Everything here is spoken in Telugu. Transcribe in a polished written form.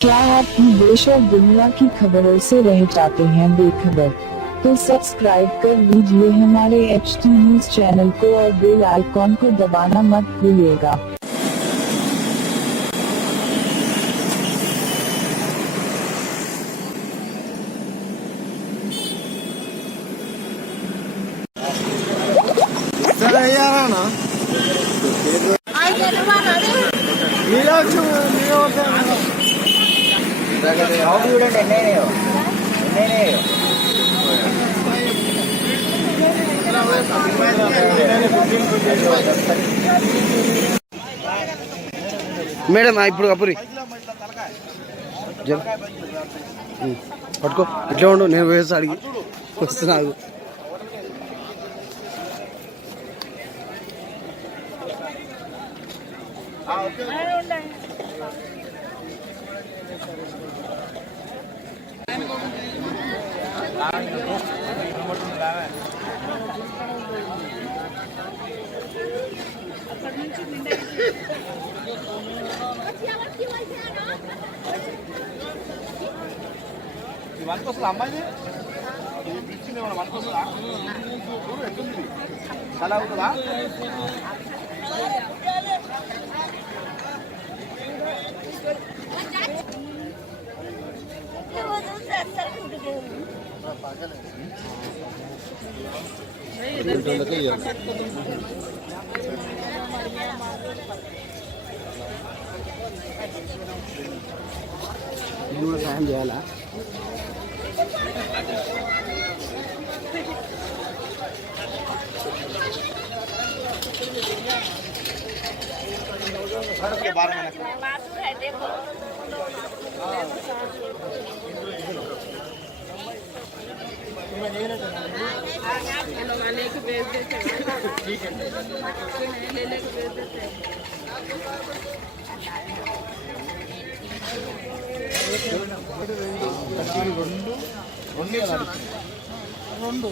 क्या आप भी देश और दुनिया की खबरों से रह जाते हैं बेखबर? तो सब्सक्राइब कर लीजिए हमारे HT न्यूज चैनल को और बेल आइकॉन को दबाना मत भूलिएगा। మేడం ఇప్పుడు కపురి పట్టుకో ఇట్లా ఉండు నేను వేసి అడిగి వస్తున్నాను వస్తుందా అమ్మాయి ఇచ్చింది వస్తుందా ఎట్లుంది చాలా అవుతుందా ఇది కూడా సాయం చేయాలా लेके भेज देते ठीक है लेके भेज देते రెండు